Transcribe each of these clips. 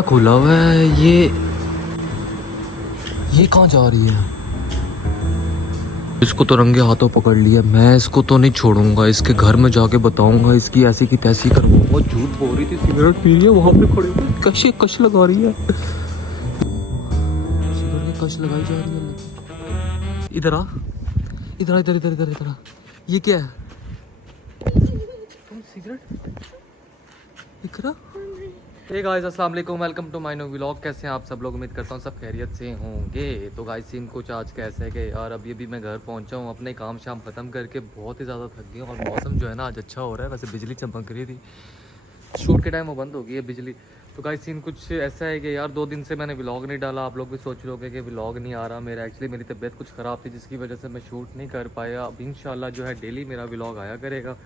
खुला हुआ है ये कहाँ जा रही है? इसको तो रंगे हाथों पकड़ लिया। मैं इसको तो नहीं छोड़ूंगा, इसके घर में जाके बताऊंगा, इसकी ऐसी की तैसी करवाऊंगा। झूठ बोल रही थी सिगरेट पी रही है, वहां पे खड़े हुए कश लगा रही है, सिगरेट की कश लगाई जा रही है। इधर आ, इधर इधर इधर इधर इधर। ये क्या है? तुम सिगरेट इकरा? हे गाइस, अस्सलाम वालेकुम, welcome to my new vlog. कैसे हैं आप सब लोग? उम्मीद करता हूँ सब खैरियत से होंगे। तो गाइस सीन कुछ आज कैसे है कि यार अभी अभी मैं घर पहुंचा हूँ अपने काम शाम ख़त्म करके, बहुत ही ज़्यादा थक गया। और मौसम जो है ना आज अच्छा हो रहा है। वैसे बिजली चमक रही थी, शूट के टाइम वो बंद हो गई है बिजली। तो गाइस सीन कुछ ऐसा है कि यार 2 दिन से मैंने व्लॉग नहीं डाला। आप लोग भी सोच रहे होगे कि व्लॉग नहीं आ रहा मेरा। एक्चुअली मेरी तबीयत कुछ ख़राब थी जिसकी वजह से मैं शूट नहीं कर पाया। अब इंशाल्लाह जो है डेली मेरा व्लॉग आया करेगा।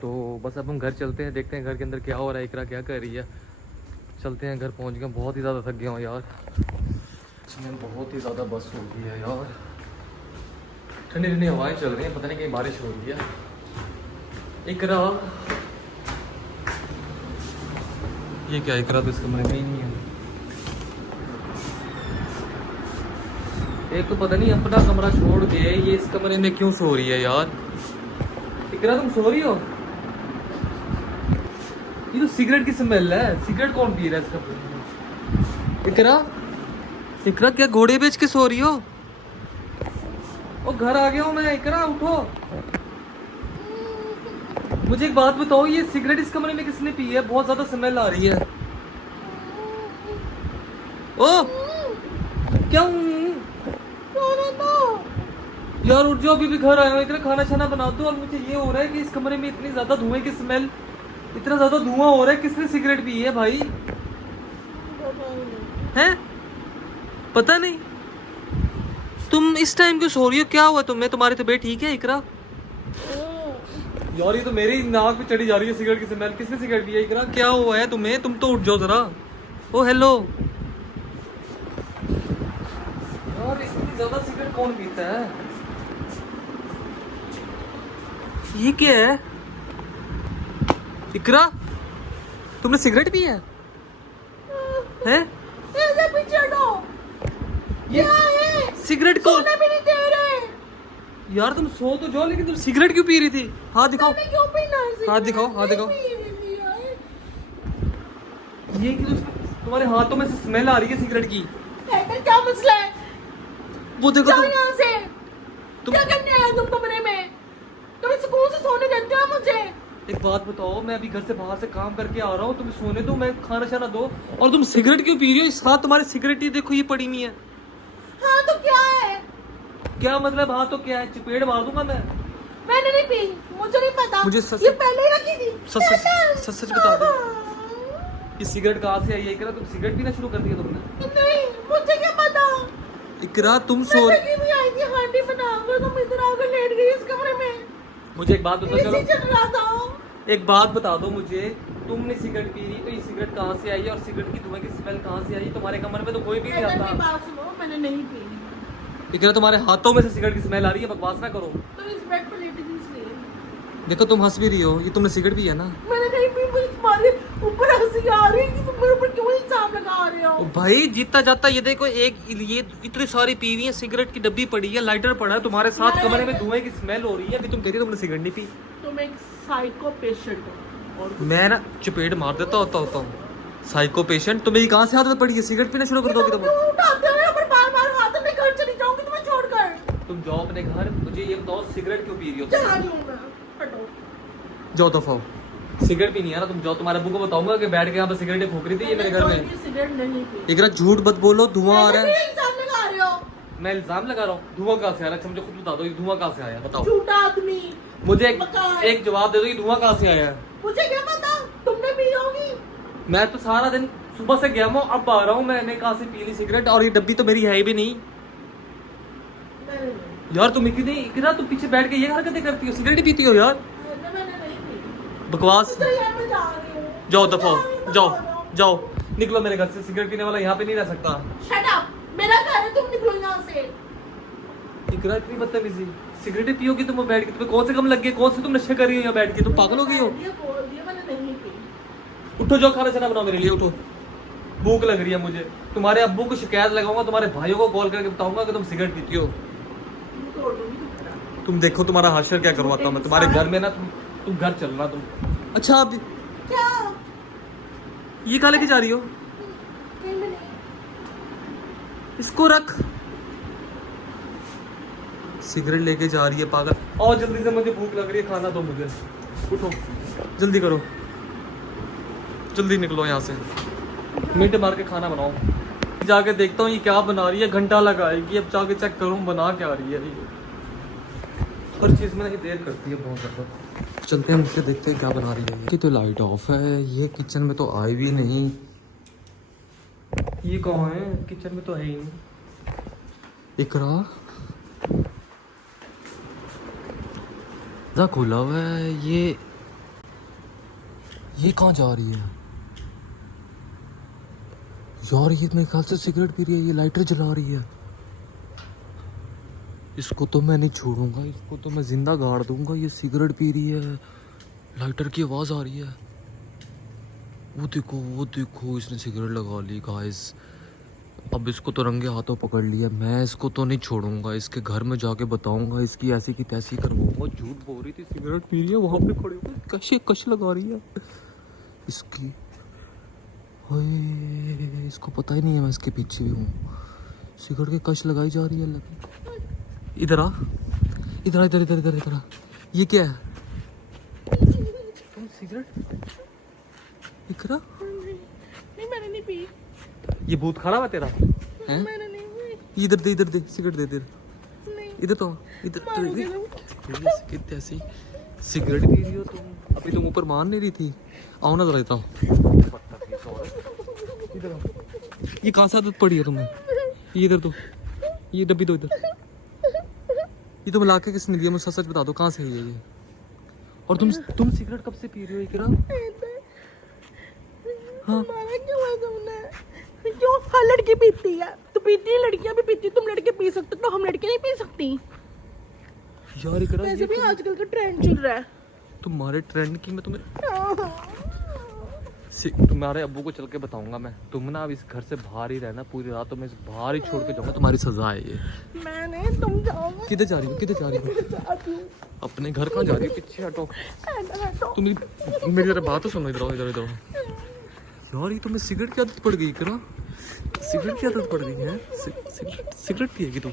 तो बस अब हम घर चलते हैं, देखते हैं घर के अंदर क्या हो रहा है, इकरा क्या कर रही है। चलते हैं, घर पहुंच गए। बहुत ही ज़्यादा थक गया हूँ यार, इसमें बहुत ही ज़्यादा बस हो गई है यार। ठंडी ठंडी हवाएं चल रही हैं, पता नहीं कहीं बारिश हो रही है। इकरा, ये क्या? इकरा तो इस कमरे में ही नहीं है। एक तो पता नहीं अपना कमरा छोड़ के ये इस कमरे में क्यों सो रही है यार। इकरा तुम सो रही हो? ये तो सिगरेट की स्मेल है। सिगरेट कौन पी रहा है इस कमरे में? इकरा, इकरा क्या घोड़े बेच के सो रही हो? ओ घर आ गया हूँ मैं। इकरा उठो, मुझे एक बात बताओ, ये सिगरेट इस कमरे में किसने पी है? बहुत ज्यादा स्मेल आ रही है। ओ क्या यार, उठ जाओ, अभी भी घर आया हूँ। इतना खाना छाना बना दो। और मुझे ये हो रहा है कि इस कमरे में इतनी ज्यादा धुएं की स्मेल, इतना ज्यादा धुआं हो रहा है। किसने सिगरेट पी है भाई? हैं? पता नहीं। तुम इस टाइम क्यों सो रही हो? क्या हुआ तुम्हें? तुम्हारी तबीयत ठीक है इकरा? यार ये तो मेरी नाक पे चढ़ी जा रही है सिगरेट की स्मेल। किसने सिगरेट पी है? इकरा क्या हुआ है तुम्हें? तुम तो उठ जाओ जरा। ओ हेलो यार, इतनी ज्यादा सिगरेट कौन पीता है? ये क्या है? इकरा, तुमने सिगरेट पी है? हैं? ये सिगरेट को भी नहीं दे रहे यार, तुम सो तो जाओ, लेकिन तुम सिगरेट क्यों पी रही थी? हाथ दिखाओ, क्यों पीना है? हाथ दिखाओ, हाथ दिखाओ। ये कि तुम्हारे हाथों में से स्मेल आ रही है सिगरेट की। क्या मसला है? वो देखो जाओ तुम, यहाँ से। तुम क्या करने आया तुम कमरे में? तुम सुकून से सोने देते हो मुझे? एक बात बताओ, मैं अभी घर से बाहर से काम करके आ रहा हूँ, तुम सोने दो, मैं खाना शाना दो, और तुम सिगरेट क्यों पी रही हो? इस हाथ तुम्हारी सिगरेट ही देखो, ये पड़ी हुई है। हाँ तो क्या है? क्या मतलब हाँ तो क्या है? चपेट मार दूंगा मैं। मैंने नहीं पी, मुझे नहीं पता। मुझे सच ये पहले ही रखी थी। सच बता दो, ये सिगरेट कहाँ से आई है? इकरा, तुम सिगरेट पीना शुरू कर दिया तुमने? नहीं, मुझे क्या पता। इकरा तुम सो, मैं भी आई थी हांडी बनाकर, तुम इधर आकर लेट गई इस कमरे में। मुझे एक बात बता, एसी चलो चल रहा था। एक बात बता दो मुझे, तुमने सिगरेट पी रही तो ये सिगरेट कहाँ से आई है? और सिगरेट की धुएं की स्मेल कहाँ से आई है? तुम्हारे कमरे में तो कोई भी नहीं मेरी आता। बात सुनो, मैंने नहीं पी। इकरा, तुम्हारे हाथों में से सिगरेट की स्मेल आ रही है, बकवास ना करो। तो इस बेड पर लेटी थी इसलिए। देखो तुम हंस भी रही हो, ये तुमने सिगरेट पी है ना? मैंने नहीं पी, मुझे तुम्हारे ऊपर हंसी आ रही है कि तुम मेरे ऊपर क्यों इल्जाम लगा रहे हो? ओ भाई जीता जाता ये देखो, एक ये इतनी सारी पी हुई है, सिगरेट की डब्बी पड़ी है, लाइटर पड़ा है, तुम्हारे साथ कमरे में धुएं की स्मेल हो रही है, अभी तुम कह रही हो तुमने सिगरेट नहीं पी। तुम एक साइको पेशेंट हो। और मैं ना चपेट मार देता होता हूँ। Psycho patient? तुम्हें कहाँ से आदत पड़ी है? सिगरेट पीना शुरू कर दोगे तुम? क्यों उठाते हो यहाँ पर बार-बार हाथ? मैं घर चली जाऊंगी तुम्हें छोड़कर। तुम जाओ अपने घर, मुझे ये बताओ सिगरेट क्यों पी रही हो? चला रही हूँ मैं, हटो। जाओ दफा हो, सिगरेट पीनी है ना तुम जाओ। तुम्हारे अब्बू को बताऊंगा कि बैठ के यहाँ पे सिगरेट फूक रही थी ये मेरे घर में। सिगरेट नहीं पी। एक झूठ मत बोलो, धुआं आ रहा है। इल्जाम लगा रहे हो। मैं इल्जाम लगा रहा हूँ? धुआं कहाँ से आ रहा है? अच्छा मुझे खुद बता दो, ये धुआं कहाँ से आया? बताओ झूठा आदमी। मुझे मकान। एक जवाब दे दो, ये धुआं कहाँ से आया है? मुझे क्या पता, तुमने पी होगी। मैं तो सारा दिन सुबह से गया हूँ, अब आ रहा हूँ, मैंने कहाँ से पी ली सिगरेट? और ये डब्बी तो मेरी है ही भी नहीं। यार तुम इतना तुम पीछे बैठ के ये हरकतें करती हो, सिगरेट ही पीती हो यार? मैंने नहीं पी। बकवास। तो यहाँ मैं जा रही हूँ। जाओ दफा हो, जाओ जाओ, निकलो मेरे घर से। सिगरेट पीने वाला यहाँ पे नहीं रह सकता। शट अप, मेरा घर है, तुम निकलो यहाँ से। इकरा इतनी बदतमीजी, सिगरेट पियोगी तुम बैठ के? तुम्हें कौन से कम लग गए? कौन से तुम नशे कर रही हो यहाँ बैठ के? तुम पागल हो गई हो? ये बोल दिया, मैंने नहीं पी। उठो, जाओ खाना छाना बनाओ मेरे लिए, उठो। भूख लग रही है मुझे। तुम्हारे अब्बू को शिकायत लगाऊंगा, तुम्हारे भाइयों को कॉल करके बताऊंगा कि तुम सिगरेट पीती हो। तोड़ दूंगी तुम्हारा। तुम देखो तुम्हारा हाशिर क्या करवाता हूँ मैं तुम्हारे घर में ना। तुम घर चलना तुम। अच्छा आप क्या ये कहाँ लेके जा रही हो? इसको रख। सिगरेट लेके जा रही है पागल। और जल्दी से, मुझे भूख लग रही है, खाना दो मुझे। उठो जल्दी करो, जल्दी निकलो यहाँ से। मिनट मार के खाना बनाओ। जाके देखता हूँ ये क्या बना रही है, घंटा लगाएगी। अब जाके चेक करूँ बना क्या रही है ये। हर चीज़ में ये देर करती है बहुत ज़्यादा। चलते हैं मुझसे, देखते हैं क्या बना रही है। कि तो लाइट ऑफ है, ये किचन में तो आई भी नहीं। ये कौन है? किचन में तो है ही नहीं। इकरा खुला हुआ है। ये कहाँ जा रही है यार? ये मेरे ख्याल से सिगरेट पी रही है। ये लाइटर जला रही है। इसको तो मैं नहीं छोड़ूंगा, इसको तो मैं जिंदा गाड़ दूंगा। ये सिगरेट पी रही है, लाइटर की आवाज आ रही है। वो देखो इसने सिगरेट लगा ली गाइस। अब इसको तो रंगे हाथों पकड़ लिया। मैं इसको तो नहीं छोड़ूंगा, इसके घर में जाके बताऊंगा, इसकी ऐसी की तैसी करवाऊंगा। झूठ बोल रही थी सिगरेट पी रही है, वहां पे खड़ी होकर कश लगा रही है इसकी। ओए, इसको पता ही नहीं है मैं इसके पीछे भी हूँ। सिगरेट के कश लगाई जा रही है। इधर आ, इधर आ। ये क्या है? तुम सिगरेट इकरा? नहीं मैंने नहीं पी। ये भूत खड़ा हुआ तेरा है? मैंने नहीं पी। इधर दे सिगरेट दे। नहीं इधर तो मारोगे तुम। कितनी ऐसी सिगरेट पी रही हो तुम? अभी तुम ऊपर मान नहीं रही थी। आओ ना रहता हूँ। इधर आओ। ये कहाँ से आदत पड़ी है तुम्हें? ये इधर दो, ये डब्बी दो इधर। ये तुम लाके किसने दिया? मुझे सच बता दो, कहाँ से है ये? और तुम सिगरेट कब से पी रही हो इकरा? हाँ मारा क्यों है तुमने? क्यों? हर लड़की पीती है। तो पीती है, लड़कियां भी पीती। तुम लड़के पी सकते हो तो हम लड़के नहीं पी सकती? यार इकरा, वैसे भी आजकल का ट्रेंड चल रहा है। तुम्हारे ट्रेंड की मैं तुम्हारे अब्बू को चल के बताऊंगा मैं। तुम ना अब इस घर से बाहर ही रहना पूरी रात। तो मैं इस बाहर ही छोड़ के जाऊंगा, तुम्हारी सजा है ये। मैंने तुम जाओगे। किधर जा रही हो? अपने घर कहाँ जा रही हो? पीछे हटो। तुम मेरी जरा बात तो सुनो। इधर यार, ये तुम्हें सिगरेट की आदत पड़ गई क्या? सिगरेट की आदत पड़ गई है? सिगरेट पिएगी तू?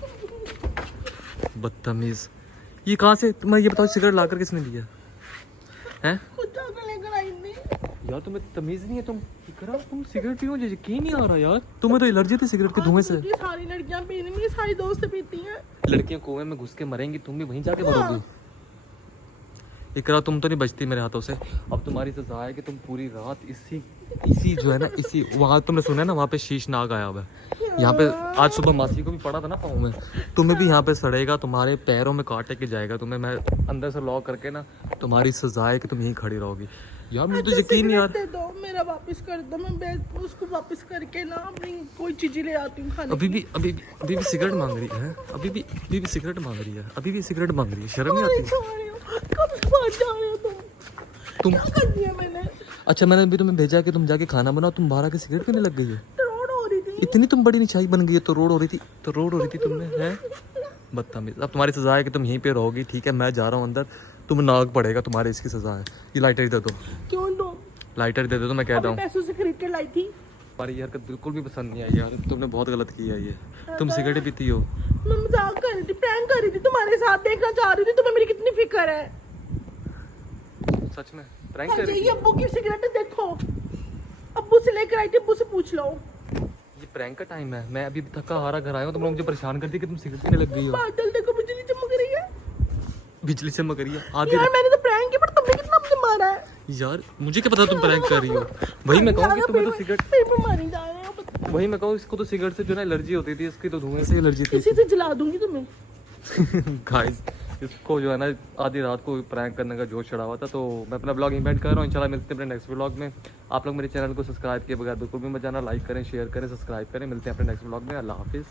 बदतमीज। ये कहाँ से? तुम्हें ये बताओ, सिगरेट लाकर किसने दिया है? खुद जाकर लेकर आई नहीं। यार तुम्हें तमीज नहीं है। तुम सिगरेट पियो, मुझे यकीन नहीं आ रहा यार। तुम्हें तो एलर्जी थी सिगरेट के धुएं से। सारी लड़कियां पी रही, मेरी सारी दोस्त पीती हैं। लड़कियां कुएं में घुस के मरेंगी, तुम भी वहीं जाके मरोगी। इकरा तुम तो नहीं बचती मेरे हाथों से। अब तुम्हारी सजा है कि तुम पूरी रात इसी जो है ना, इसी वहाँ तुमने सुना है ना, वहाँ पे शीश नाग आया हुआ है। यहाँ पे आज सुबह मासी को भी पड़ा था ना पाँव में। तुम्हें भी यहाँ पे सड़ेगा, तुम्हारे पैरों में काटे के जाएगा। तुम्हें मैं अंदर से लॉक करके ना, तुम्हारी सजा है कि तुम यहीं खड़ी रहोगी। यार मुझे तो यकीन नहीं यार। दे दो, मेरा वापस कर दो। मैं उसको वापस करके ना अपनी कोई चीजें ले आती हूँ खाने। अभी भी सिगरेट मांग रही है। अभी भी सिगरेट मांग रही है। अभी भी सिगरेट मांग रही है। शर्म नहीं आती? कब से बाहर जा रहे हो तुम? क्या कर दिया मैंने? अच्छा, मैंने अभी तुम्हें भेजा कि तुम जाके खाना बनाओ, तुम बाहर आके सिगरेट पीने लग गई है। रोड हो रही थी। इतनी तुम बड़ी निचाई बन गई है तो रोड हो रही थी तुमने है। बदतमीज। अब तुम्हारी सजा है कि तुम यहीं पे रहोगी। ठीक है, मैं जा रहा हूँ अंदर। तुम नाग पड़ेगा, तुम्हारे इसकी सजा है। ये लाइटर दे दो। क्यों दो? लाइटर दे दो तो मैं कहता हूँ। पैसों से खरीद के लाई थी। पर ये हरकत बिल्कुल भी पसंद नहीं आई यार। तुमने बहुत गलत किया है ये। तुम सिगरेट पीती हो। मैं मजाक कर रही थी, प्रैंक कर रही थी, तुम्हारे साथ देखना चाह रही थी। तुम्हें मेरी कितनी फिक्र है? सच में प्रैंक कर रही थी? अब्बू की सिगरेट देखो, अब्बू से लेकर आई थी, अब्बू से पूछ लो। ये प्रैंक का टाइम है। मैं अभी थका हारा घर आया हूँ, तुमने मुझे परेशान कर दिया कि तुम सिगरेट पीने लग गई हो। बादल देखो, बिजली चमक रही है। बिजली चमक रही है आधी यार मैंने तो प्रैंक किया, पर तुमने कितना मुझे मारा है। यार मुझे क्या पता तुम प्रैंक कर रही हो। वही मैं कहूँ कि तुम्हें तो सिगरेट, मारी जा रहे हो। वही मैं कहूँ, इसको तो सिगरेट से जो ना एलर्जी होती थी, इसकी तो धुएं से एलर्जी थी। इसी से जला दूंगी तुम्हें। गाइस, इसको जो है ना आधी रात को प्रैंक करने का जोश चढ़ा हुआ था। तो मैं अपना ब्लॉग इवेंट कर रहा हूँ। इंशाल्लाह मिलते हैं अपने नेक्स्ट ब्लॉग में। आप लोग मेरे चैनल को सब्सक्राइब किए बगैर बिल्कुल भी मत जाना। लाइक करें, शेयर करें, सब्सक्राइब करें। मिलते हैं अपने नेक्स्ट ब्लॉग में। अल्लाह हाफिज़।